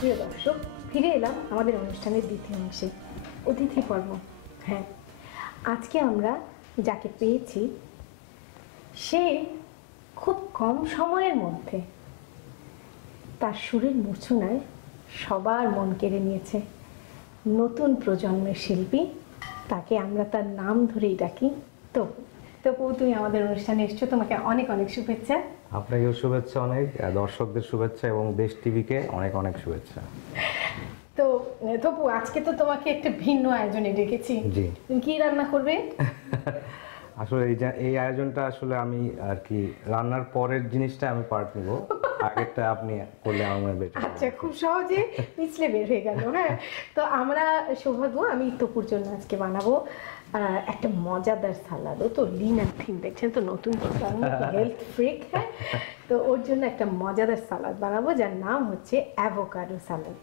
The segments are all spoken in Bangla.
প্রিয় দর্শক, ফিরে এলাম আমাদের অনুষ্ঠানের দ্বিতীয় অংশে, অতিথি পর্ব। হ্যাঁ, আজকে আমরা যাকে পেয়েছি সে খুব কম সময়ের মধ্যে তার সুরের মূর্ছনায় সবার মন কেড়ে নিয়েছে। নতুন প্রজন্মের শিল্পী, তাকে আমরা তার নাম ধরেই ডাকি তপু। তপু, তুমি আমাদের অনুষ্ঠানে এসছো, তোমাকে অনেক অনেক শুভেচ্ছা। আপনাকেও শুভেচ্ছা, অনেক দর্শকদের শুভেচ্ছা এবং দেশ টিভিকে অনেক অনেক শুভেচ্ছা। তো তপু, আজকে তো তোমাকে একটা ভিন্ন আয়োজনে ডেকেছি। জি, তুমি কি রান্না করবে? আসলে এই আয়োজনটা আসলে আমি আর কি রান্নার পরের জিনিসটা আমি পার্ট নিব, আগেরটা আপনি করলে আমার বেটার। আচ্ছা, খুব সহজে পিছলে বের হয়ে গেল। হ্যাঁ, তো আমরা সৌভাগ্য, আমি তপুর জন্য আজকে বানাবো একটা মজাদার সালাদ। ও তো লিন অ্যান্ড থিন, দেখছেন তো, নতুন হেলথ ফ্রিক। হ্যাঁ, তো ওর জন্য একটা মজাদার সালাদ বানাবো যার নাম হচ্ছে অ্যাভোকাডো সালাদ।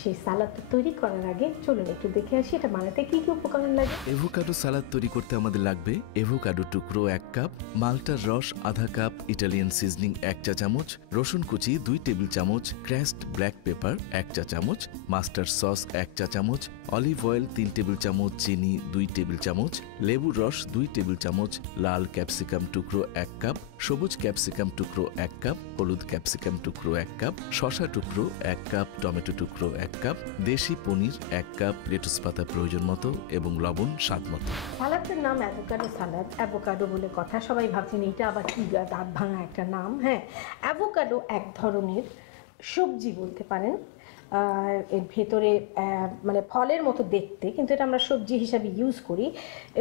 সেই সালাদটা তৈরি করার আগে চলুন একটু দেখে আসি এটা বানাতে কি কি উপকরণ লাগে। এভোকাডো সালাদ তৈরি করতে আমাদের লাগবে এভোকাডো টুকরো 1 কাপ, মাল্টার রস আধা কাপ, ইটালিয়ান সিজনিং 1 চা চামচ, রসুন কুচি 2 টেবিল চামচ, ক্র্যাশড ব্ল্যাক পেপার 1 চা চামচ, মাস্টার্ড সস 1 চা চামচ, অলিভ অয়েল 3 টেবিল চামচ, চিনি 2 টেবিল চামচ, লেবুর রস 2 টেবিল চামচ, লাল ক্যাপসিকাম টুকরো 1 কাপ, সবুজ ক্যাপসিকাম টুকরো 1 কাপ, হলুদ ক্যাপসিকাম টুকরো 1 কাপ, শসা টুকরো 1 কাপ, টমেটো টুকরো 1 কাপ, দেশি পনির 1 কাপ, লেটুস পাতা প্রয়োজন মতো এবং লবণ স্বাদ মতো। সালাদের নাম অ্যাভোকাডো সালাদ। অ্যাভোকাডো বলে কথা, সবাই ভাবছেন এটা আবার কি দাঁত ভাঙা একটা নাম। হ্যাঁ, অ্যাভোকাডো এক ধরনের সবজি বলতে পারেন। এর ভেতরে মানে ফলের মতো দেখতে, কিন্তু এটা আমরা সবজি হিসাবে ইউজ করি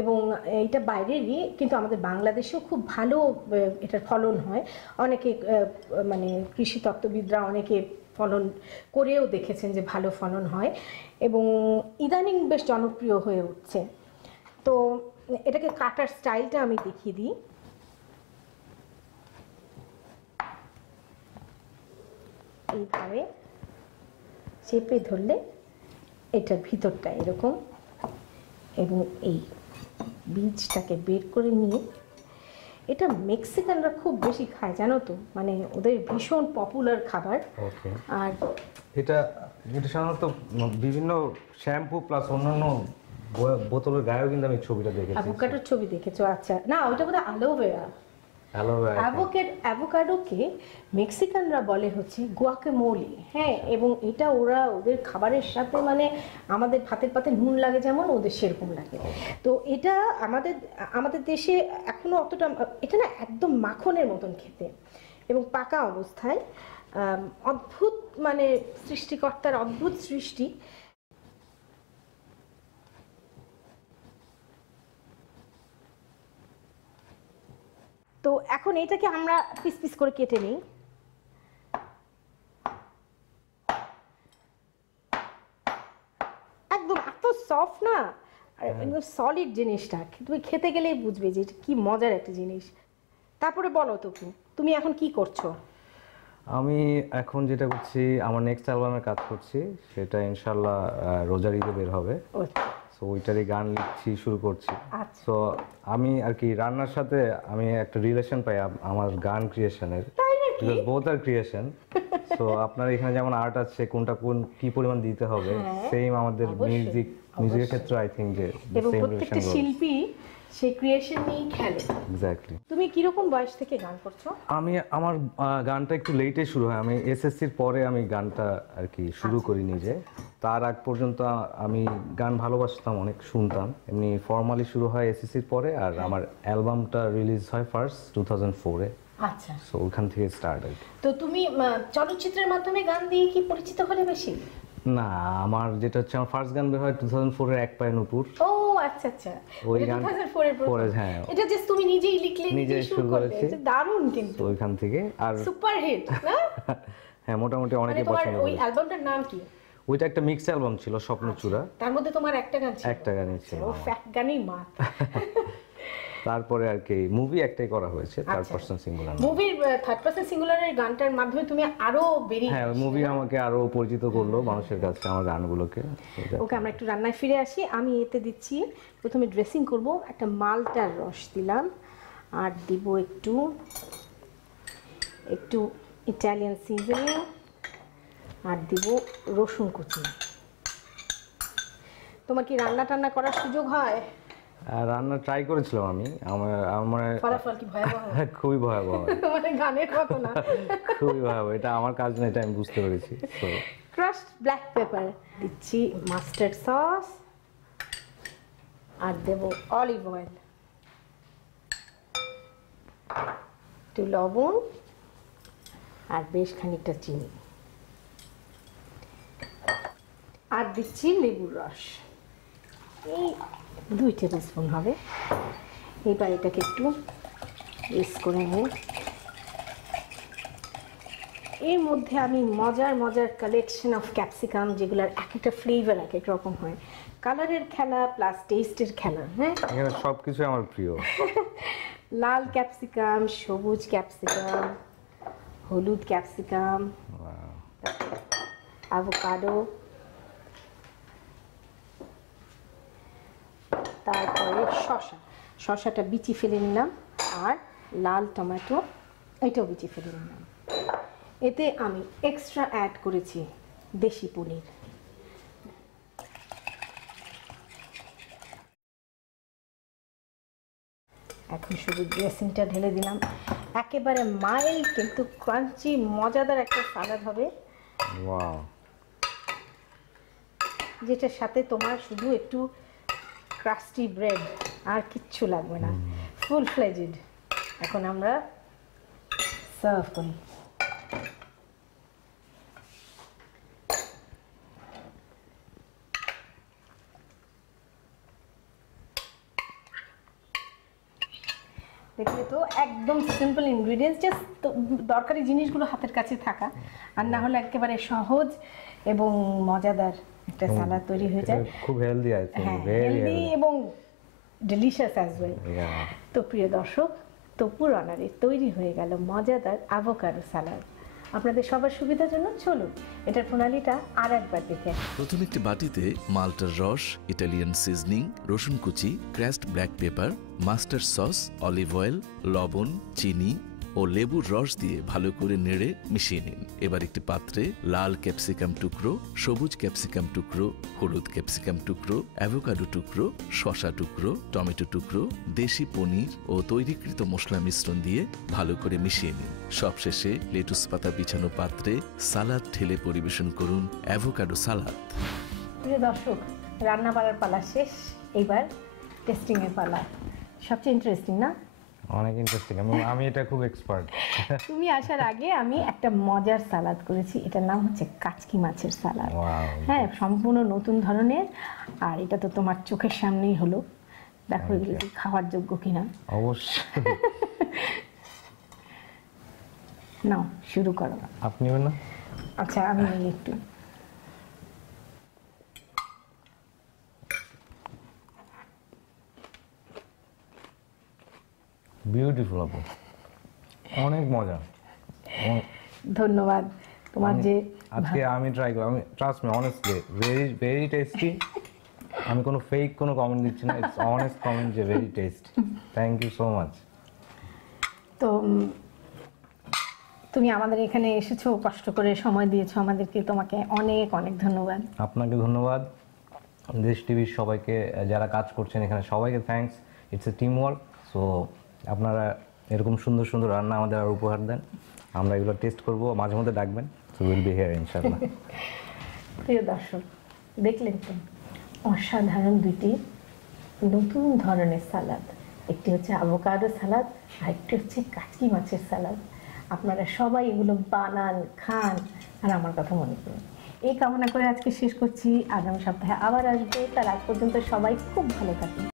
এবং এটা বাইরেরই, কিন্তু আমাদের বাংলাদেশেও খুব ভালো এটার ফলন হয়। অনেকে মানে কৃষিতত্ত্ববিদরা অনেকে ফলন করেও দেখেছেন যে ভালো ফলন হয় এবং ইদানিং বেশ জনপ্রিয় হয়ে উঠছে। তো এটাকে কাটার স্টাইলটা আমি দেখিয়ে দিই। এইভাবে চেপে ধরলে এটার ভিতরটা এরকম, এবং এই বীজটাকে বের করে নিয়ে, এটা মেক্সিকানরা খুব বেশি খায় জানো তো, মানে ওদের ভীষণ পপুলার খাবার। ওকে, আর এটা সাধারণত বিভিন্ন শ্যাম্পু প্লাস অন্যান্য বোতলের গায়েও কিন্তু আমি ছবিটা দেখেছি। অ্যাভোকাডোর ছবি দেখেছো? আচ্ছা, না ওটা বোধহয় অ্যালোভেরা। অ্যাভোকাডোকে মেক্সিকানরা বলে হচ্ছে গুয়াকামোলি। হ্যাঁ, এবং এটা ওরা ওদের খাবারের সাথে, মানে আমাদের ভাতের পাতে নুন লাগে যেমন, ওদের সেরকম লাগে। তো এটা আমাদের দেশে এখনো অতটা, এটা না একদম মাখনের মতন খেতে এবং পাকা অবস্থায় অদ্ভুত, মানে সৃষ্টিকর্তার অদ্ভুত সৃষ্টি। তো এখন এটাকে আমরা পিস পিস করে কেটে নিই। একদম এত সফট না, আর একদম সলিড জিনিসটা, তুমি খেতে গেলেই বুঝবে যে এটা কি মজার একটা জিনিস। তারপরে বলো তো, তুমি এখন কি করছো? আমি এখন যেটা করছি, আমার নেক্সট অ্যালবামের কাজ করছি, সেটা ইনশাল্লাহ রোজার ঈদে বের হবে। সো ওইটারই গান লিখছি, শুরু করছি। সো আমি আর কি রান্নার সাথে আমি একটা রিলেশন পাই আমার গান ক্রিয়েশনের, because both are creation. So আপনার এখানে যেমন আর্ট আছে, কোনটা কি পরিমাণ দিতে হবে, সেম আমাদের মিউজিকের ক্ষেত্রে আই থিঙ্ক যে এবং প্রত্যেকটা শিল্পী সেই ক্রিয়েশন নিয়ে খেলে। এক্স্যাক্টলি। তুমি কিরকম বয়স থেকে গান করছো? আমার গানটা একটু লেটে শুরু হয়। আমি এসএসসির পরে আমি গানটা আর কি শুরু করি নিজে। তার আগ পর্যন্ত আমি গান ভালোবাসতাম, অনেক শুনতাম। এমনি ফর্মালি শুরু হয় এসএসসির পরে, আর আমার অ্যালবামটা রিলিজ হয় ফার্স্ট 2004-এ। আচ্ছা, সো ওখান থেকে স্টার্ট আর কি। তো তুমি চলচ্চিত্রের মাধ্যমে গান দিয়ে কি পরিচিত হলে বেশি? না, আমার যেটা হচ্ছে, আমার ফার্স্ট গান বের হয় 2004-এর এক পায়ে নূপুর। ও আচ্ছা আচ্ছা, ওই গান 2004 এর পরে, হ্যাঁ, এটা জাস্ট তুমি নিজেই লিখলে, নিজেই শুরু করেছি। দারুণ, কিন্তু ওইখান থেকে আর সুপার হিট না? হ্যাঁ, মোটামুটি অনেকে পছন্দ করে। ওই অ্যালবামটার নাম কি? ওইটা একটা মিক্স অ্যালবাম ছিল, স্বপ্নচূড়া। তার মধ্যে তোমার একটা গান ছিল? একটা গানই ছিল। ও ফ্যাক্ট গানই মাত। তারপরে আর কি মুভি একটাই করা হয়েছে, থার্ড পারসন সিঙ্গুলার। মুভির থার্ড পারসন সিঙ্গুলারের গানটার মাধ্যমে তুমি আরো বেরিয়ে, হ্যাঁ, মুভি আমাকে আরো পরিচিত করলো মানুষের কাছে আমার গানগুলোকে। ওকে, আমরা একটু রান্নায় ফিরে আসি। আমি এতে দিচ্ছি, প্রথমে ড্রেসিং করব, একটা মালটার রস দিলাম, আর দিব একটু ইটালিয়ান সিজনিং, আর দিব রসুন কুচি। তোমার কি রান্না টান্না করার সুযোগ হয়? আর রান্না ট্রাই করেছিলাম আমি, আমার ফলাফল কি ভয়াবহ? খুবই ভয়াবহ, মানে গানের মতো না। খুবই ভয়াবহ। এটা আমার কাজ না, এটা আমি বুঝতে পেরেছি। তো ক্রাশড ব্ল্যাক পেপার দিচ্ছি, মাস্টার্ড সস, আর দেব অলিভ অয়েল, একটু লবণ, আর বেশ খানিকটা চিনি, আর দিচ্ছি লেবুর রস, এই 2 টেবিল স্পুন হবে। এবার এটাকে একটু মিক্স করে নিই। এর মধ্যে আমি মজার মজার কালেকশন অফ ক্যাপসিকাম, যেগুলোর এক একটা ফ্লেভার এক এক রকম হয়, কালারের খেলা প্লাস টেস্টের খেলা। হ্যাঁ, এখানে সব কিছু আমার প্রিয়। লাল ক্যাপসিকাম, সবুজ ক্যাপসিকাম, হলুদ ক্যাপসিকাম, অ্যাভোকাডো, তারপরে শসাটা বিচি ফেলে নিলাম, আর লাল টমেটো, এটাও বিচি ফেলে নিলাম। এতে আমি এক্সট্রা অ্যাড করেছি দেশি পনির। এখন শুধু ড্রেসিংটা ঢেলে দিলাম। একেবারে মাইল্ড কিন্তু ক্রাঞ্চি মজাদার একটা সালাদ হবে, ওয়াও, যেটার সাথে তোমার শুধু একটু ক্রাস্টি ব্রেড, আর কিচ্ছু লাগবে না, ফুল ফ্লেজড। এখন আমরা সার্ভ করি। দেখলে তো একদম সিম্পল ইনগ্রিডিয়েন্টস, জাস্ট দরকারি জিনিসগুলো হাতের কাছে থাকা, আর না হলে একেবারে সহজ এবং মজাদার একটা সালাদ তৈরি হয়ে যায়। খুব হেলদি, আই থিংক হ্যাঁ, ভেরি হেলদি হেলদি এবং ডিলিশিয়াস অ্যাজ ওয়েল। তো প্রিয় দর্শক, তপু রানারে তৈরি হয়ে গেল মজাদার অ্যাভোকাডো সালাদ। আপনাদের সবার সুবিধার জন্য চলুন এটার প্রণালীটা আর একবার দেখে আসি। প্রথমে একটি বাটিতে মাল্টার রস, ইটালিয়ান সিজনিং, রসুন কুচি, crashed black pepper, mustard sauce, olive oil, লবণ, চিনি ও লেবুর রস দিয়ে ভালো করে নেড়ে মিশিয়ে নিন। এবার একটি পাত্রে লাল ক্যাপসিকাম টুকরো, সবুজ ক্যাপসিকাম টুকরো, হলুদ ক্যাপসিকাম টুকরো, অ্যাভোকাডো টুকরো, শসা টুকরো, টমেটো টুকরো, দেশি পনির ও তৈরিকৃত মশলা মিশ্রণ দিয়ে ভালো করে মিশিয়ে নিন। সবশেষে লেটুস পাতা বিছানো পাত্রে সালাদ ঢেলে পরিবেশন করুন অ্যাভোকাডো সালাদ। প্রিয় দর্শক, রান্না বাড়ার পালা শেষ, এবার টেস্টিংয়ের পালা। সবচেয়ে ইন্টারেস্টিং না? অনেক ইন্টারেস্টিং। আমি এটা খুব এক্সপার্ট। তুমি আসার আগে আমি একটা মজার সালাদ করেছি, এটার নাম হচ্ছে কাচকি মাছের সালাদ। হ্যাঁ, সম্পূর্ণ নতুন ধরনের, আর এটা তো তোমার চোখের সামনেই হলো। দেখো এগুলো কি খাওয়ার যোগ্য কিনা। অবশ্যই। নাও শুরু করো। আপনি না? আচ্ছা, আমি নিই একটু। বিউটিফুল আপু, অনেক মজা। ধন্যবাদ তোমার যে আজকে আমি ট্রাই করব, আমি trust me honestly very very tasty. আমি কোনো ফেক কোনো কমেন্ট দিচ্ছি না, ইটস অনেস্ট কমেন্ট যে very tasty. Thank you so much. তো তুমি আমাদের এখানে এসেছো, কষ্ট করে সময় দিয়েছো আমাদেরকে, তোমাকে অনেক অনেক ধন্যবাদ। আপনাকে ধন্যবাদ, দেশ টিভির সবাইকে যারা কাজ করছেন এখানে সবাইকে thanks. It's a team work. So আপনারা এরকম সুন্দর সুন্দর রান্না আমাদের আর উপহার দেন, আমরা এগুলো টেস্ট করব, মাঝে মধ্যে ডাকবেন। সো উইল বি হিয়ার ইনশাআল্লাহ। প্রিয় দর্শক, দেখলেন তো অসাধারণ দুটি নতুন ধরনের সালাদ, একটি হচ্ছে অ্যাভোকাডো সালাদ, আর একটি হচ্ছে কাচকি মাছের সালাদ। আপনারা সবাই এগুলো বানান, খান, আর আমার কথা মনে করুন। এই কামনা করে আজকে শেষ করছি। আগামী সপ্তাহে আবার আসবো। তার আগ পর্যন্ত সবাই খুব ভালো থাকুন।